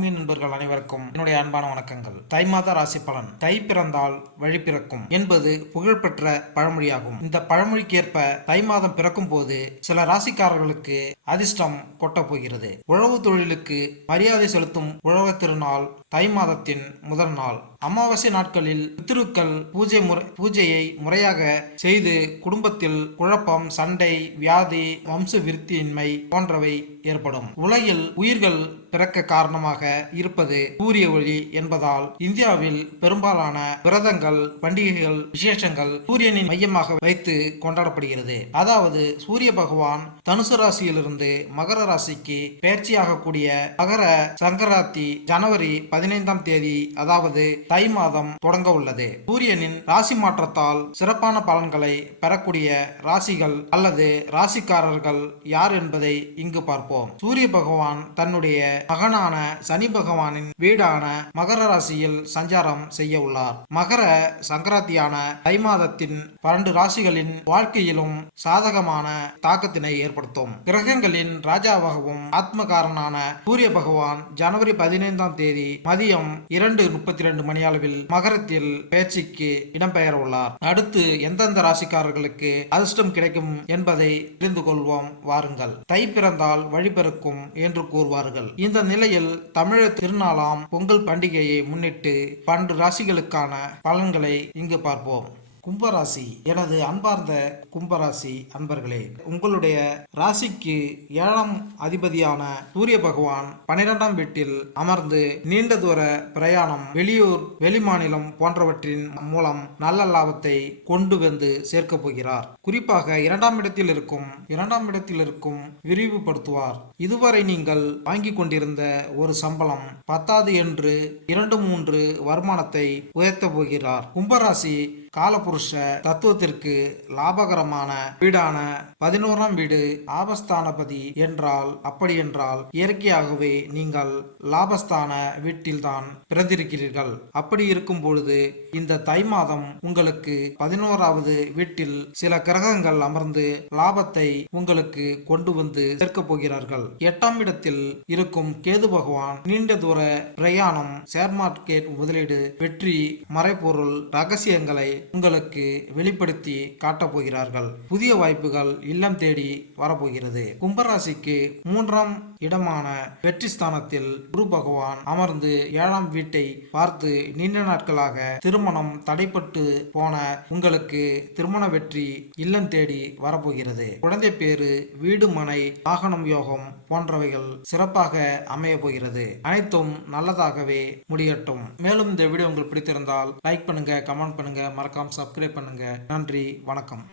ஆன்மீக நண்பர்கள் அனைவருக்கும் என்னுடைய அன்பான வணக்கங்கள். தை மாத ராசி பலன். தை பிறந்தால் வழி பிறக்கும் என்பது புகழ்பெற்ற பழமொழியாகும். இந்த பழமொழிக்கேற்ப தை மாதம் பிறக்கும் போது சில ராசிக்காரர்களுக்கு அதிர்ஷ்டம் கொட்ட போகிறது. உழவு தொழிலுக்கு மரியாதை செலுத்தும் உழவர் திருநாள் தை மாதத்தின் முதல் நாள். அமாவாசை நாட்களில் பித்ருக்கள் பூஜையை முறையாக செய்து குடும்பத்தில் குழப்பம், சண்டை, வியாதி, வம்ச விருத்தியின்மை போன்றவை ஏற்படும். உலகில் உயிர்கள் பிறக்க காரணமாக இருப்பது சூரிய ஒளி என்பதால் இந்தியாவில் பெரும்பாலான விரதங்கள், பண்டிகைகள், விசேஷங்கள் சூரியனின் மையமாக வைத்து கொண்டாடப்படுகிறது. அதாவது சூரிய பகவான் தனுசு ராசியிலிருந்து மகர ராசிக்கு பெயர்ச்சியாகக்கூடிய மகர சங்கராந்தி ஜனவரி 15ஆம் தேதி, அதாவது தை மாதம் தொடங்க உள்ளது. சூரியனின் ராசி மாற்றத்தால் சிறப்பான பலன்களை பெறக்கூடிய ராசிகள் அல்லது ராசிக்காரர்கள் யார் என்பதை இங்கு பார்ப்போம். சூரிய பகவான் தன்னுடைய மகனான சனி பகவானின் வீடான மகர ராசியில் சஞ்சாரம் செய்ய உள்ளார். மகர சங்கராந்தியான தை மாதத்தின் 12 ராசிகளின் வாழ்க்கையிலும் சாதகமான தாக்கத்தினை ஏற்படுத்தும். கிரகங்களின் ராஜாவாகவும் ஆத்மகாரனான சூரிய பகவான் ஜனவரி 15ஆம் தேதி மதியம் 2:32 மணியளவில் மகரத்தில் பெயர்ச்சிக்கு இடம்பெயர உள்ளார். அடுத்து எந்தெந்த ராசிக்காரர்களுக்கு அதிர்ஷ்டம் கிடைக்கும் என்பதை தெரிந்து கொள்வோம் வாருங்கள். தை பிறந்தால் வழிபிறக்கும் என்று கூறுவார்கள். இந்த நிலையில் தமிழர் திருநாளாம் பொங்கல் பண்டிகையை முன்னிட்டு 12 ராசிகளுக்கான பலன்களை இங்கு பார்ப்போம். கும்பராசி. எனது அன்பார்ந்த கும்பராசி அன்பர்களே, உங்களுடைய ராசிக்கு 7ஆம் அதிபதியான சூரிய பகவான் 12ஆம் வீட்டில் அமர்ந்து நீண்ட தூர பிரயாணம், வெளியூர், வெளிமாநிலம் போன்றவற்றின் மூலம் நல்ல லாபத்தை கொண்டு வந்து சேர்க்க போகிறார். குறிப்பாக 2ஆம் இடத்தில் இருக்கும் விரிவுபடுத்துவார். இதுவரை நீங்கள் வாங்கி கொண்டிருந்த ஒரு சம்பளம் பத்தாது என்று 2-3 வருமானத்தை உயர்த்த போகிறார். கும்பராசி காலபுருஷ தத்துவத்திற்கு லாபகரமான வீடான 11ஆம் வீடு ஆபஸ்தானபதி என்றால், அப்படியென்றால் இயற்கையாகவே நீங்கள் லாபஸ்தான வீட்டில்தான் பிறந்திருக்கிறீர்கள். அப்படி இருக்கும் பொழுது இந்த தை மாதம் உங்களுக்கு 11ஆவது வீட்டில் சில கிரகங்கள் அமர்ந்து லாபத்தை உங்களுக்கு கொண்டு வந்து சேர்க்க போகிறார்கள். 8ஆம் இடத்தில் இருக்கும் கேது பகவான் நீண்ட தூர பிரயாணம், ஷேர் மார்க்கெட் முதலீடு, வெற்றி, மறைபொருள் ரகசியங்களை உங்களுக்கு வெளிப்படுத்தி காட்டப் போகிறார்கள். புதிய வாய்ப்புகள் இல்லம் தேடி வரப்போகிறது. கும்பராசிக்கு 3ஆம் இடமான வெற்றி ஸ்தானத்தில் குரு பகவான் அமர்ந்து 7ஆம் வீட்டை பார்த்து நீண்ட நாட்களாக திருமணம் தடைப்பட்டு போன உங்களுக்கு திருமண வெற்றி இல்லம் தேடி வரப்போகிறது. குழந்தை பேரு, வீடு, மனை, வாகனம் யோகம் போன்றவைகள் சிறப்பாக அமைய போகிறது. அனைத்தும் நல்லதாகவே முடியட்டும். மேலும் இந்த வீடியோ உங்களுக்கு பிடித்திருந்தால் லைக் பண்ணுங்க, கமெண்ட் பண்ணுங்க, மறக்காம சப்ஸ்கிரைப் பண்ணுங்க. நன்றி, வணக்கம்.